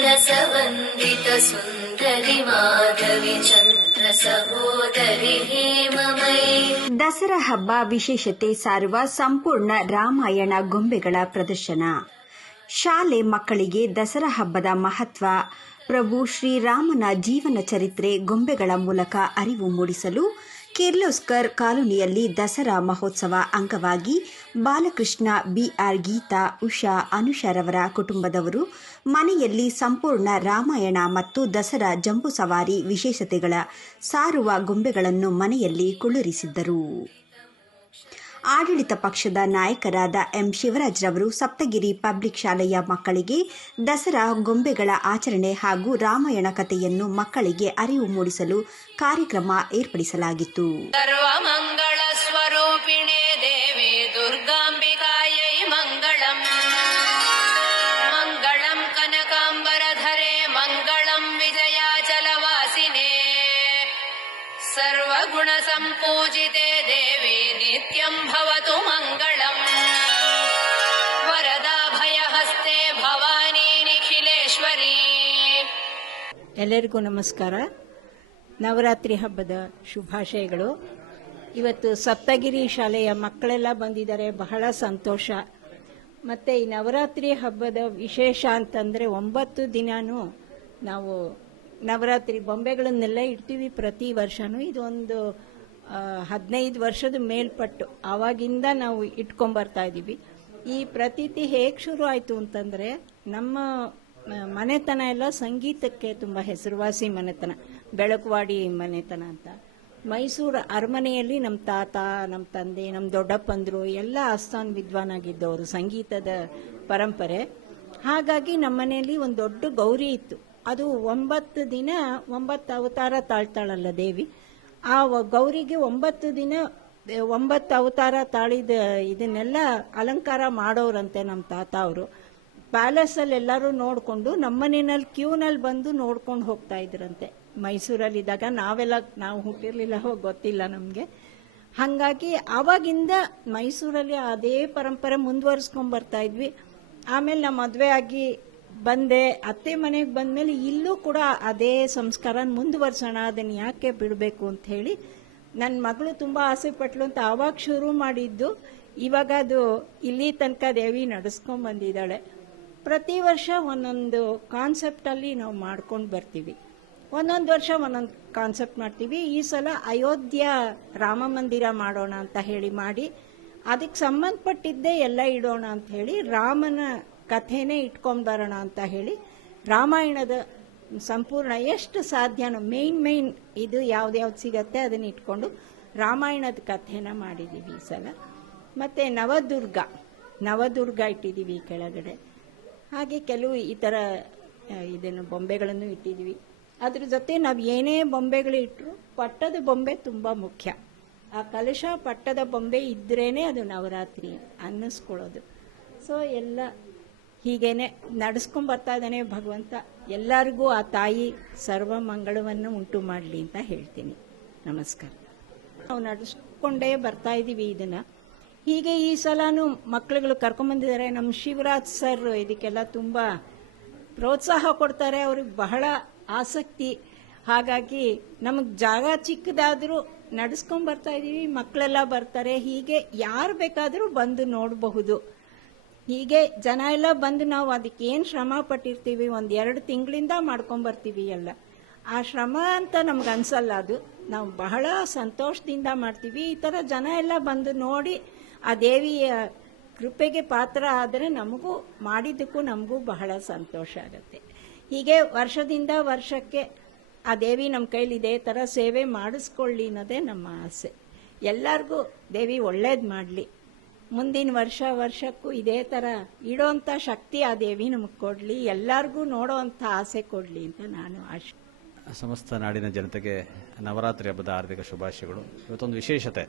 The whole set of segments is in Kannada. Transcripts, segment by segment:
मनसवन्दित सुन्दरि माधवि चन्द्र सहोदरि हेममयि. ದಸರಾ ಹಬ್ಬ ವಿಶೇಷತೆ ಸಾರುವ ಸಂಪೂರ್ಣ ರಾಮಾಯಣ ಗೊಂಬೆಗಳ ಪ್ರದರ್ಶನ. ಶಾಲೆ ಮಕ್ಕಳಿಗೆ ದಸರಾ ಹಬ್ಬದ ಮಹತ್ವ, ಪ್ರಭು ಶ್ರೀರಾಮನ ಜೀವನ ಚರಿತ್ರೆ ಗೊಂಬೆಗಳ ಮೂಲಕ ಅರಿವು ಮೂಡಿಸಲು ಕಿರ್ಲೋಸ್ಕರ್ ಕಾಲೋನಿಯಲ್ಲಿ ದಸರಾ ಮಹೋತ್ಸವ ಅಂಗವಾಗಿ ಬಾಲಕೃಷ್ಣ, ಬಿಆರ್ ಗೀತಾ, ಉಷಾ, ಅನುಷಾರವರ ಕುಟುಂಬದವರು ಮನೆಯಲ್ಲಿ ಸಂಪೂರ್ಣ ರಾಮಾಯಣ ಮತ್ತು ದಸರಾ ಜಂಬೂ ಸವಾರಿ ವಿಶೇಷತೆಗಳ ಸಾರುವ ಗೊಂಬೆಗಳನ್ನು ಮನೆಯಲ್ಲಿ ಕುಳ್ಳಿರಿಸಿದ್ದರು. ಆಡಳಿತ ಪಕ್ಷದ ನಾಯಕರಾದ ಎಂ ಶಿವರಾಜ್ರವರು ಸಪ್ತಗಿರಿ ಪಬ್ಲಿಕ್ ಶಾಲೆಯ ಮಕ್ಕಳಿಗೆ ದಸರಾ ಗೊಂಬೆಗಳ ಆಚರಣೆ ಹಾಗೂ ರಾಮಾಯಣ ಕಥೆಯನ್ನು ಮಕ್ಕಳಿಗೆ ಅರಿವು ಮೂಡಿಸಲು ಕಾರ್ಯಕ್ರಮ ಏರ್ಪಡಿಸಲಾಗಿತ್ತು. ಸರ್ವಮಂಗಳ ಸ್ವರೂಪಿಣೇ ದೇವಿ ದುರ್ಗಾಂಬಿಕಾಯೈ ಮಂಗಳಂ. ಮಂಗಳಂ ಕನಕಾಂಬರಧರೆ ಮಂಗಳಂ ವಿಜಯಾಚಲವಾಸಿನೇ. ಸರ್ವಗುಣ ಸಂಪೂಜಿತೆ ದೇವಿ ನಿತ್ಯಂ ಭವತು ಮಂಗಳಂ. ವರದಾಭಯಹಸ್ತೆ ಭವಾನಿ ನಿಖಿಲೇಶ್ವರಿ. ಎಲ್ಲರಿಗೂ ನಮಸ್ಕಾರ. ನವರಾತ್ರಿ ಹಬ್ಬದ ಶುಭಾಶಯಗಳು. ಇವತ್ತು ಸಪ್ತಗಿರಿ ಶಾಲೆಯ ಮಕ್ಕಳೆಲ್ಲ ಬಂದಿದ್ದಾರೆ, ಬಹಳ ಸಂತೋಷ. ಮತ್ತು ಈ ನವರಾತ್ರಿ ಹಬ್ಬದ ವಿಶೇಷ ಅಂತಂದರೆ 9 ದಿನಾನೂ ನಾವು ನವರಾತ್ರಿ ಬೊಂಬೆಗಳನ್ನೆಲ್ಲ ಇಡ್ತೀವಿ ಪ್ರತಿ ವರ್ಷನೂ. ಇದೊಂದು 15 ವರ್ಷದ ಮೇಲ್ಪಟ್ಟು ಆವಾಗಿಂದ ನಾವು ಇಟ್ಕೊಂಬರ್ತಾ ಇದ್ದೀವಿ. ಈ ಪ್ರತೀತಿ ಹೇಗೆ ಶುರು ಆಯಿತು ಅಂತಂದರೆ, ನಮ್ಮ ಮನೆತನ ಎಲ್ಲ ಸಂಗೀತಕ್ಕೆ ತುಂಬ ಹೆಸರುವಾಸಿ ಮನೆತನ, ಬೆಳಕುವಾಡಿ ಮನೆತನ ಅಂತ. ಮೈಸೂರು ಅರಮನೆಯಲ್ಲಿ ನಮ್ಮ ತಾತ, ನಮ್ಮ ತಂದೆ, ನಮ್ಮ ದೊಡ್ಡಪ್ಪಂದರು ಎಲ್ಲ ಆಸ್ಥಾನ ವಿದ್ವಾನಾಗಿದ್ದವರು, ಸಂಗೀತದ ಪರಂಪರೆ. ಹಾಗಾಗಿ ನಮ್ಮ ಮನೆಯಲ್ಲಿ ಒಂದು ದೊಡ್ಡ ಗೌರಿ ಇತ್ತು. ಅದು 9 ದಿನ 9 ಅವತಾರ ತಾಳ್ತಾಳಲ್ಲ ದೇವಿ. ಆ ಗೌರಿಗೆ 9 ದಿನ 9 ಅವತಾರ ತಾಳಿದ ಇದನ್ನೆಲ್ಲ ಅಲಂಕಾರ ಮಾಡೋರಂತೆ ನಮ್ಮ ತಾತ ಅವರು. ಪ್ಯಾಲೇಸಲ್ಲಿ ಎಲ್ಲರೂ ನೋಡಿಕೊಂಡು ನಮ್ಮನೆಯಲ್ಲಿ ಕ್ಯೂನಲ್ಲಿ ಬಂದು ನೋಡ್ಕೊಂಡು ಹೋಗ್ತಾ ಇದ್ರಂತೆ. ಮೈಸೂರಲ್ಲಿದ್ದಾಗ ನಾವು ಹುಟ್ಟಿರಲಿಲ್ಲ, ಗೊತ್ತಿಲ್ಲ ನಮಗೆ. ಹಾಗಾಗಿ ಆವಾಗಿಂದ ಮೈಸೂರಲ್ಲಿ ಅದೇ ಪರಂಪರೆ ಮುಂದುವರಿಸ್ಕೊಂಡು ಬರ್ತಾ ಇದ್ವಿ. ಆಮೇಲೆ ನಮ್ಮ ಮದುವೆ ಆಗಿ ಬಂದೆ, ಅತ್ತೆ ಮನೆಗೆ ಬಂದಮೇಲೆ ಇಲ್ಲೂ ಕೂಡ ಅದೇ ಸಂಸ್ಕಾರ ಮುಂದುವರ್ಸೋಣ, ಅದನ್ನು ಯಾಕೆ ಬಿಡಬೇಕು ಅಂತ ಹೇಳಿ ನನ್ನ ಮಗಳು ತುಂಬ ಆಸೆ ಪಟ್ಲು ಅಂತ ಆವಾಗ ಶುರು ಮಾಡಿದ್ದು. ಇವಾಗ ಅದು ಇಲ್ಲಿ ತನಕ ದೇವಿ ನಡೆಸ್ಕೊಂಡು ಬಂದಿದ್ದಾಳೆ. ಪ್ರತಿ ವರ್ಷ ಒಂದೊಂದು ಕಾನ್ಸೆಪ್ಟಲ್ಲಿ ನಾವು ಮಾಡ್ಕೊಂಡು ಬರ್ತೀವಿ. ಒಂದೊಂದು ವರ್ಷ ಒಂದೊಂದು ಕಾನ್ಸೆಪ್ಟ್ ಮಾಡ್ತೀವಿ. ಈ ಸಲ ಅಯೋಧ್ಯ ರಾಮ ಮಂದಿರ ಮಾಡೋಣ ಅಂತ ಹೇಳಿ ಮಾಡಿ, ಅದಕ್ಕೆ ಸಂಬಂಧಪಟ್ಟಿದ್ದೇ ಎಲ್ಲ ಇಡೋಣ ಅಂತ ಹೇಳಿ ರಾಮನ ಕಥೆನೇ ಇಟ್ಕೊಂಡು ಬರೋಣ ಅಂತ ಹೇಳಿ ರಾಮಾಯಣದ ಸಂಪೂರ್ಣ ಎಷ್ಟು ಸಾಧ್ಯನೋ ಮೇನ್ ಇದು ಯಾವ್ದು ಸಿಗತ್ತೆ ಅದನ್ನ ಇಟ್ಕೊಂಡು ರಾಮಾಯಣದ ಕಥೆನ ಮಾಡಿದ್ದೀವಿ ಈ ಸಲ. ಮತ್ತು ನವದುರ್ಗ ಇಟ್ಟಿದ್ದೀವಿ ಕೆಳಗಡೆ. ಹಾಗೆ ಕೆಲವು ಈ ಥರ ಇದನ್ನು ಬೊಂಬೆಗಳನ್ನು ಇಟ್ಟಿದ್ದೀವಿ. ಅದ್ರ ಜೊತೆ ನಾವು ಏನೇ ಬೊಂಬೆಗಳು ಇಟ್ಟರು ಪಟ್ಟದ ಬೊಂಬೆ ತುಂಬ ಮುಖ್ಯ. ಆ ಕಲಶ ಪಟ್ಟದ ಬೊಂಬೆ ಇದ್ರೇನೆ ಅದು ನವರಾತ್ರಿ ಅನ್ನಿಸ್ಕೊಳ್ಳೋದು. ಸೊ ಎಲ್ಲ ಹೀಗೇನೆ ನಡೆಸ್ಕೊಂಬರ್ತಾ ಇದ್ದಾನೆ ಭಗವಂತ. ಎಲ್ಲರಿಗೂ ಆ ತಾಯಿ ಸರ್ವ ಮಂಗಳವನ್ನು ಉಂಟು ಮಾಡಲಿ ಅಂತ ಹೇಳ್ತೀನಿ. ನಮಸ್ಕಾರ. ನಾವು ನಡೆಸ್ಕೊಂಡೇ ಬರ್ತಾ ಇದ್ದೀವಿ ಇದನ್ನು. ಹೀಗೆ ಈ ಸಲನೂ ಮಕ್ಕಳುಗಳು ಕರ್ಕೊಂಬಂದಿದ್ದಾರೆ. ನಮ್ಮ ಶಿವರಾಜ್ ಸರ್ ಇದಕ್ಕೆಲ್ಲ ತುಂಬ ಪ್ರೋತ್ಸಾಹ ಕೊಡ್ತಾರೆ, ಅವ್ರಿಗೆ ಬಹಳ ಆಸಕ್ತಿ. ಹಾಗಾಗಿ ನಮಗೆ ಜಾಗ ಚಿಕ್ಕದಾದರೂ ನಡೆಸ್ಕೊಂಬರ್ತಾ ಇದ್ದೀವಿ, ಮಕ್ಕಳೆಲ್ಲ ಬರ್ತಾರೆ. ಹೀಗೆ ಯಾರು ಬೇಕಾದರೂ ಬಂದು ನೋಡಬಹುದು. ಹೀಗೆ ಜನ ಎಲ್ಲ ಬಂದು ನಾವು ಅದಕ್ಕೆ ಏನು ಶ್ರಮ ಪಟ್ಟಿರ್ತೀವಿ, 1-2 ತಿಂಗಳಿಂದ ಮಾಡ್ಕೊಂಬರ್ತೀವಿ ಎಲ್ಲ. ಆ ಶ್ರಮ ಅಂತ ನಮ್ಗೆ ಅನ್ಸಲ್ಲ, ಅದು ನಾವು ಬಹಳ ಸಂತೋಷದಿಂದ ಮಾಡ್ತೀವಿ. ಈ ಥರ ಜನ ಎಲ್ಲ ಬಂದು ನೋಡಿ ಆ ದೇವಿಯ ಕೃಪೆಗೆ ಪಾತ್ರ ಆದರೆ ನಮಗೂ ಮಾಡಿದ್ದಕ್ಕೂ ನಮಗೂ ಬಹಳ ಸಂತೋಷ ಆಗುತ್ತೆ. ಹೀಗೆ ವರ್ಷದಿಂದ ವರ್ಷಕ್ಕೆ ಆ ದೇವಿ ನಮ್ಮ ಕೈಲಿ ಇದೇ ಥರ ಸೇವೆ ಮಾಡಿಸ್ಕೊಳ್ಳಿ ಅನ್ನೋದೇ ನಮ್ಮ ಆಸೆ. ಎಲ್ಲರಿಗೂ ದೇವಿ ಒಳ್ಳೇದು ಮಾಡಲಿ. ಮುಂದಿನ ವರ್ಷಕ್ಕೂ ಇದೇ ಥರ ಇಡೋಂಥ ಶಕ್ತಿ ಆ ದೇವಿ ನಮಗೆ ಕೊಡಲಿ, ಎಲ್ಲರಿಗೂ ನೋಡೋವಂಥ ಆಸೆ ಕೊಡಲಿ ಅಂತ ನಾನು ಆಶೆ. ಸಮಸ್ತ ನಾಡಿನ ಜನತೆಗೆ ನವರಾತ್ರಿ ಹಬ್ಬದ ಹಾರ್ದಿಕ ಶುಭಾಶಯಗಳು. ಇವತ್ತೊಂದು ವಿಶೇಷತೆ,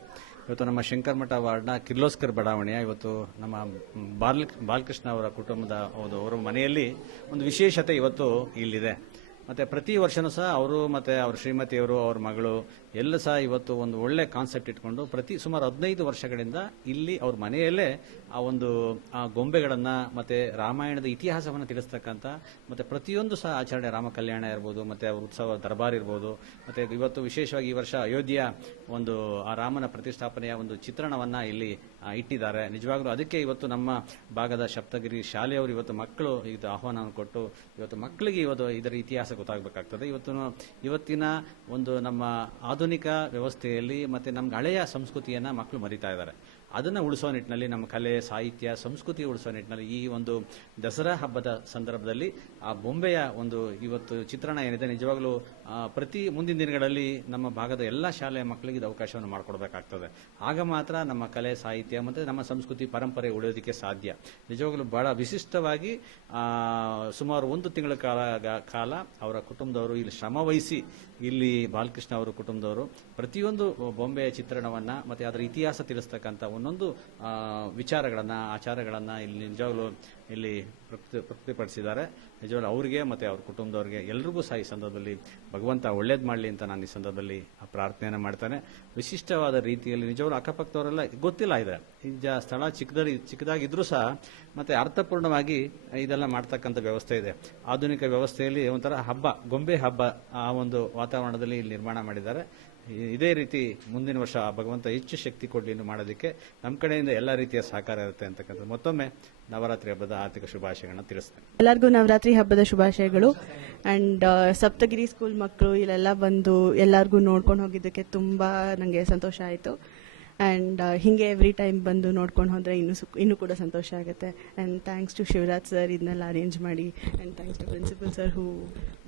ಇವತ್ತು ನಮ್ಮ ಶಂಕರಮಠ ವಾರ್ಡ್ನ ಕಿರ್ಲೋಸ್ಕರ್ ಬಡಾವಣೆಯ ಇವತ್ತು ನಮ್ಮ ಬಾಲಕೃಷ್ಣ ಅವರ ಕುಟುಂಬದ ಅವರ ಮನೆಯಲ್ಲಿ ಒಂದು ವಿಶೇಷತೆ ಇವತ್ತು ಇಲ್ಲಿದೆ. ಮತ್ತು ಪ್ರತಿ ವರ್ಷನೂ ಸಹ ಅವರು ಮತ್ತು ಅವ್ರ ಶ್ರೀಮತಿಯವರು, ಅವ್ರ ಮಗಳು ಎಲ್ಲ ಸಹ ಇವತ್ತು ಒಂದು ಒಳ್ಳೆ ಕಾನ್ಸೆಪ್ಟ್ ಇಟ್ಕೊಂಡು ಸುಮಾರು 15 ವರ್ಷಗಳಿಂದ ಇಲ್ಲಿ ಅವ್ರ ಮನೆಯಲ್ಲೇ ಆ ಗೊಂಬೆಗಳನ್ನ ಮತ್ತೆ ರಾಮಾಯಣದ ಇತಿಹಾಸವನ್ನು ತಿಳಿಸ್ತಕ್ಕಂಥ ಮತ್ತೆ ಪ್ರತಿಯೊಂದು ಸಹ ಆಚರಣೆ, ರಾಮ ಕಲ್ಯಾಣ ಇರ್ಬೋದು, ಮತ್ತೆ ಅವ್ರ ಉತ್ಸವ ದರ್ಬಾರ್ ಇರ್ಬೋದು, ಮತ್ತೆ ಇವತ್ತು ವಿಶೇಷವಾಗಿ ಈ ವರ್ಷ ಅಯೋಧ್ಯೆಯ ಆ ರಾಮನ ಪ್ರತಿಷ್ಠಾಪನೆಯ ಒಂದು ಚಿತ್ರಣವನ್ನ ಇಲ್ಲಿ ಇಟ್ಟಿದ್ದಾರೆ. ನಿಜವಾಗ್ಲೂ ಅದಕ್ಕೆ ಇವತ್ತು ನಮ್ಮ ಭಾಗದ ಸಪ್ತಗಿರಿ ಶಾಲೆಯವರು ಇವತ್ತು ಮಕ್ಕಳು ಇದು ಆಹ್ವಾನವನ್ನು ಕೊಟ್ಟು ಇವತ್ತು ಮಕ್ಕಳಿಗೆ ಇದರ ಇತಿಹಾಸ ಗೊತ್ತಾಗಬೇಕಾಗ್ತದೆ. ಇವತ್ತಿನ ನಮ್ಮ ಆಧುನಿಕ ವ್ಯವಸ್ಥೆಯಲ್ಲಿ ಮತ್ತೆ ನಮ್ಗೆ ಹಳೆಯ ಸಂಸ್ಕೃತಿಯನ್ನ ಮಕ್ಕಳು ಮರಿತಾ ಇದ್ದಾರೆ. ಅದನ್ನ ಉಳಿಸೋ ನಿಟ್ಟಿನಲ್ಲಿ ನಮ್ಮ ಕಲೆ, ಸಾಹಿತ್ಯ, ಸಂಸ್ಕೃತಿ ಉಳಿಸೋ ನಿಟ್ಟಿನಲ್ಲಿ ಈ ಒಂದು ದಸರಾ ಹಬ್ಬದ ಸಂದರ್ಭದಲ್ಲಿ ಆ ಬೊಂಬೆಯ ಇವತ್ತು ಚಿತ್ರಣ ಏನಿದೆ ನಿಜವಾಗ್ಲೂ ಪ್ರತಿ ಮುಂದಿನ ದಿನಗಳಲ್ಲಿ ನಮ್ಮ ಭಾಗದ ಎಲ್ಲ ಶಾಲೆಯ ಮಕ್ಕಳಿಗೆ ಇದು ಅವಕಾಶವನ್ನು ಮಾಡಿಕೊಡ್ಬೇಕಾಗ್ತದೆ. ಆಗ ಮಾತ್ರ ನಮ್ಮ ಕಲೆ, ಸಾಹಿತ್ಯ ಮತ್ತೆ ನಮ್ಮ ಸಂಸ್ಕೃತಿ ಪರಂಪರೆ ಉಳಿಯೋದಕ್ಕೆ ಸಾಧ್ಯ. ನಿಜವಾಗ್ಲೂ ಬಹಳ ವಿಶಿಷ್ಟವಾಗಿ ಸುಮಾರು 1 ತಿಂಗಳ ಕಾಲ ಅವರ ಕುಟುಂಬದವರು ಇಲ್ಲಿ ಶ್ರಮ ವಹಿಸಿ ಇಲ್ಲಿ ಬಾಲಕೃಷ್ಣ ಅವರ ಕುಟುಂಬದವರು ಪ್ರತಿಯೊಂದು ಬೊಂಬೆಯ ಚಿತ್ರಣವನ್ನ ಮತ್ತೆ ಅದರ ಇತಿಹಾಸ ತಿಳಿಸ್ತಕ್ಕಂಥ ಒಂದೊಂದು ವಿಚಾರಗಳನ್ನ, ಆಚಾರಗಳನ್ನ ಇಲ್ಲಿ ನಿಜವಾಗ್ಲೂ ಇಲ್ಲಿ ಪ್ರತಿಪಡಿಸಿದ್ದಾರೆ. ನಿಜವಾಗ್ಲೂ ಅವರಿಗೆ ಮತ್ತೆ ಅವ್ರ ಕುಟುಂಬದವರಿಗೆ ಎಲ್ರಿಗೂ ಸಹ ಈ ಸಂದರ್ಭದಲ್ಲಿ ಭಗವಂತ ಒಳ್ಳೇದು ಮಾಡಲಿ ಅಂತ ನಾನು ಈ ಸಂದರ್ಭದಲ್ಲಿ ಪ್ರಾರ್ಥನೆಯನ್ನು ಮಾಡ್ತಾನೆ. ವಿಶಿಷ್ಟವಾದ ರೀತಿಯಲ್ಲಿ ನಿಜವಾಗ್ಲೂ ಅಕ್ಕಪಕ್ಕದವರೆಲ್ಲ ಗೊತ್ತಿಲ್ಲ ಇದೆ, ಈಗ ಸ್ಥಳ ಚಿಕ್ಕದಾಗಿದ್ರೂ ಸಹ ಮತ್ತೆ ಅರ್ಥಪೂರ್ಣವಾಗಿ ಇದೆಲ್ಲ ಮಾಡ್ತಕ್ಕಂಥ ವ್ಯವಸ್ಥೆ ಇದೆ. ಆಧುನಿಕ ವ್ಯವಸ್ಥೆಯಲ್ಲಿ ಒಂಥರ ಹಬ್ಬ, ಗೊಂಬೆ ಹಬ್ಬ ಆ ಒಂದು ವಾತಾವರಣದಲ್ಲಿ ಇಲ್ಲಿ ನಿರ್ಮಾಣ ಮಾಡಿದ್ದಾರೆ. ಇದೇ ರೀತಿ ಮುಂದಿನ ವರ್ಷ ಭಗವಂತ ಹೆಚ್ಚು ಶಕ್ತಿ ಕೊಡಲಿ ಮಾಡೋದಕ್ಕೆ ನಮ್ಮ ಕಡೆಯಿಂದ ಎಲ್ಲ ರೀತಿಯ ಸಹಕಾರ ಇರುತ್ತೆ ಅಂತಕ್ಕಂಥ ಮತ್ತೊಮ್ಮೆ ನವರಾತ್ರಿ ಹಬ್ಬದ ಆರ್ಥಿಕ ಶುಭಾಶಯಗಳನ್ನ ತಿಳಿಸ್ತೇನೆ. ಎಲ್ಲರಿಗೂ ನವರಾತ್ರಿ ಹಬ್ಬದ ಶುಭಾಶಯಗಳು. ಅಂಡ್ ಸಪ್ತಗಿರಿ ಸ್ಕೂಲ್ ಮಕ್ಕಳು ಇಲ್ಲೆಲ್ಲ ಬಂದು ಎಲ್ಲರಿಗೂ ನೋಡ್ಕೊಂಡು ಹೋಗಿದ್ದಕ್ಕೆ ತುಂಬಾ ನನಗೆ ಸಂತೋಷ ಆಯಿತು. ಅಂಡ್ ಹಿಂಗೆ ಎವ್ರಿ ಟೈಮ್ ಬಂದು ನೋಡ್ಕೊಂಡು ಹೋದ್ರೆ ಇನ್ನೂ ಕೂಡ ಸಂತೋಷ ಆಗುತ್ತೆ. And thanks to Shivraj sir ಇದನ್ನೆಲ್ಲ ಅರೇಂಜ್ ಮಾಡಿ, and thanks to principal sir who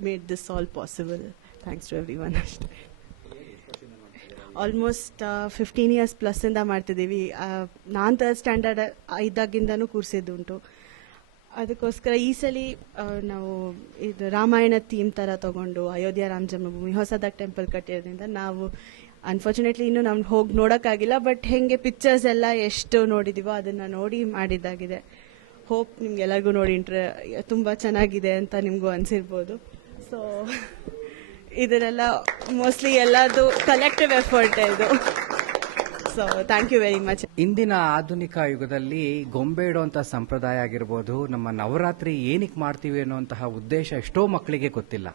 made this all possible. Thanks to everyone. ಅಷ್ಟೇ. ಆಲ್ಮೋಸ್ಟ್ 15 years ಪ್ಲಸ್ ಇಂದ ಮಾಡ್ತಿದ್ದೀವಿ. ನಾನು 3rd ಸ್ಟ್ಯಾಂಡರ್ಡ್ ಇದ್ದಾಗಿಂದನೂ ಕೂರಿಸಿದ್ದುಂಟು. ಅದಕ್ಕೋಸ್ಕರ ಈ ಸಲ ನಾವು ಇದು ರಾಮಾಯಣ ಥೀಮ್ ಥರ ತಗೊಂಡು ಅಯೋಧ್ಯ ರಾಮ ಜನ್ಮಭೂಮಿ ಹೊಸದಾಗಿ ಟೆಂಪಲ್ ಕಟ್ಟಿರೋದ್ರಿಂದ ನಾವು ಅನ್ಫಾರ್ಚುನೇಟ್ಲಿ ಇನ್ನೂ ನಮ್ಗೆ ಹೋಗಿ ನೋಡೋಕ್ಕಾಗಿಲ್ಲ. ಬಟ್ ಹೆಂಗೆ ಪಿಕ್ಚರ್ಸ್ ಎಲ್ಲ ಎಷ್ಟು ನೋಡಿದೀವೋ ಅದನ್ನು ನೋಡಿ ಮಾಡಿದ್ದಾಗಿದೆ. ಹೋಪ್ ನಿಮ್ಗೆಲ್ಲರಿಗೂ ನೋಡಿ ತುಂಬ ಚೆನ್ನಾಗಿದೆ ಅಂತ ನಿಮಗೂ ಅನಿಸಿರ್ಬೋದು. ಸೊ ಇದನ್ನೆಲ್ಲ ಮೋಸ್ಟ್ಲಿ ಎಲ್ಲದು ಕಲೆಕ್ಟಿವ್ ಎಫರ್ಟ್ ಇದು. So thank you very much. ಇಂದಿನ ಆಧುನಿಕ ಯುಗದಲ್ಲಿ ಗೊಂಬೆ ಇಡುವಂತಹ ಸಂಪ್ರದಾಯ ಆಗಿರ್ಬೋದು, ನಮ್ಮ ನವರಾತ್ರಿ ಏನಕ್ಕೆ ಮಾಡ್ತೀವಿ ಅನ್ನುವಂತಹ ಉದ್ದೇಶ ಎಷ್ಟೋ ಮಕ್ಕಳಿಗೆ ಗೊತ್ತಿಲ್ಲ.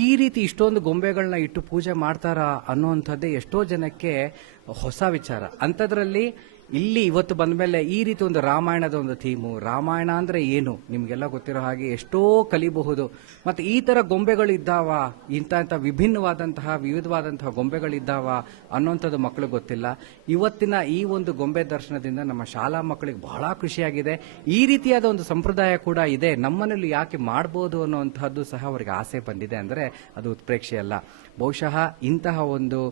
ಈ ರೀತಿ ಇಷ್ಟೊಂದು ಗೊಂಬೆಗಳನ್ನ ಇಟ್ಟು ಪೂಜೆ ಮಾಡ್ತಾರಾ ಅನ್ನುವಂಥದ್ದೇ ಎಷ್ಟೋ ಜನಕ್ಕೆ ಹೊಸ ವಿಚಾರ. ಅಂಥದ್ರಲ್ಲಿ ಇಲ್ಲಿ ಇವತ್ತು ಬಂದ ಮೇಲೆ ಈ ರೀತಿ ಒಂದು ರಾಮಾಯಣದ ಒಂದು ಥೀಮು, ರಾಮಾಯಣ ಅಂದ್ರೆ ಏನು ನಿಮ್ಗೆಲ್ಲ ಗೊತ್ತಿರೋ ಹಾಗೆ ಎಷ್ಟೋ ಕಲಿಬಹುದು. ಮತ್ತೆ ಈ ತರ ಗೊಂಬೆಗಳು ಇದ್ದಾವ, ಇಂಥ ವಿವಿಧವಾದಂತಹ ಗೊಂಬೆಗಳಿದ್ದಾವ ಅನ್ನೋಂಥದ್ದು ಮಕ್ಕಳಿಗೆ ಗೊತ್ತಿಲ್ಲ. ಇವತ್ತಿನ ಈ ಒಂದು ಗೊಂಬೆ ದರ್ಶನದಿಂದ ನಮ್ಮ ಶಾಲಾ ಮಕ್ಕಳಿಗೆ ಬಹಳ ಖುಷಿಯಾಗಿದೆ. ಈ ರೀತಿಯಾದ ಒಂದು ಸಂಪ್ರದಾಯ ಕೂಡ ಇದೆ, ನಮ್ಮನೇಲಿ ಯಾಕೆ ಮಾಡಬಹುದು ಅನ್ನುವಂತಹದ್ದು ಸಹ ಅವರಿಗೆ ಆಸೆ ಬಂದಿದೆ. ಅಂದ್ರೆ ಅದು ಉತ್ಪ್ರೇಕ್ಷೆ ಅಲ್ಲ. ಬಹುಶಃ ಇಂತಹ ಒಂದು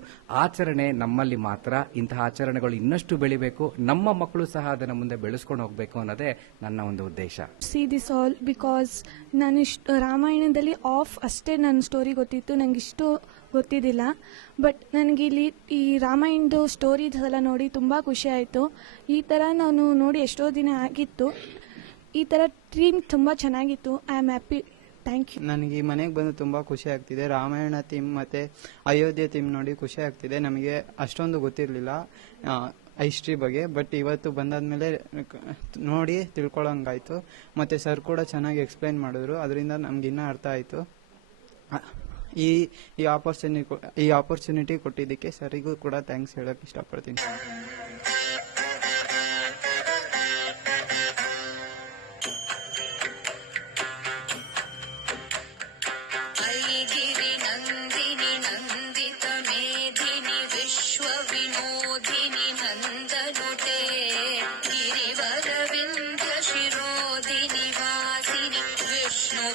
ಆಚರಣೆ ನಮ್ಮಲ್ಲಿ ಮಾತ್ರ. ಇಂತಹ ಆಚರಣೆಗಳು ಇನ್ನಷ್ಟು ಬೆಳಿಬೇಕು, ನಮ್ಮ ಮಕ್ಕಳು ಸಹ ಅದನ್ನು ಮುಂದೆ ಬೆಳೆಸ್ಕೊಂಡು ಹೋಗಬೇಕು ಅನ್ನೋದೇ ನನ್ನ ಒಂದು ಉದ್ದೇಶ. ಸಿ ದಿಸ್ ಆಲ್ ಬಿಕಾಸ್ ನಾನು ರಾಮಾಯಣದಲ್ಲಿ ಅಷ್ಟೇ ನನ್ನ ಸ್ಟೋರಿ ಗೊತ್ತಿತ್ತು, ನಂಗೆ ಇಷ್ಟು ಗೊತ್ತಿದ್ದಿಲ್ಲ. ಬಟ್ ನನಗೆ ಇಲ್ಲಿ ಈ ರಾಮಾಯಣದ ಸ್ಟೋರೀಸ್ ಎಲ್ಲ ನೋಡಿ ತುಂಬ ಖುಷಿ ಆಯಿತು. ಈ ಥರ ನಾನು ನೋಡಿ ಎಷ್ಟೋ ದಿನ ಆಗಿತ್ತು. ಈ ಥರ ಥೀಮ್ ತುಂಬ ಚೆನ್ನಾಗಿತ್ತು. I am happy. Thank you. ನನಗೆ ಈ ಮನೆಗೆ ಬಂದು ತುಂಬ ಖುಷಿ ಆಗ್ತಿದೆ. ರಾಮಾಯಣ ಥೀಮ್ ಮತ್ತು ಅಯೋಧ್ಯೆ ಥೀಮ್ ನೋಡಿ ಖುಷಿ ಆಗ್ತಿದೆ. ನಮಗೆ ಅಷ್ಟೊಂದು ಗೊತ್ತಿರಲಿಲ್ಲ ಹಿಸ್ಟ್ರಿ ಬಗ್ಗೆ. ಬಟ್ ಇವತ್ತು ಬಂದಾದ್ಮೇಲೆ ನೋಡಿ ತಿಳ್ಕೊಳ್ಳೋಂಗಾಯ್ತು. ಮತ್ತು ಸರ್ ಕೂಡ ಚೆನ್ನಾಗಿ ಎಕ್ಸ್ಪ್ಲೈನ್ ಮಾಡಿದ್ರು, ಅದರಿಂದ ನಮ್ಗೆ ಇನ್ನೂ ಅರ್ಥ ಆಯಿತು. ಈ ಆಪರ್ಚುನಿಟಿ ಕೊಟ್ಟಿದ್ದಕ್ಕೆ ಸರಿಗೂ ಕೂಡ ಥ್ಯಾಂಕ್ಸ್ ಹೇಳೋಕ್ಕೆ ಇಷ್ಟಪಡ್ತೀನಿ. गिरि नन्दिनि नन्दित मेधिनि विश्व विनोदिनि नन्दनुते गिरिवर विन्ध्य शिरोधिनि वासिनि विष्णु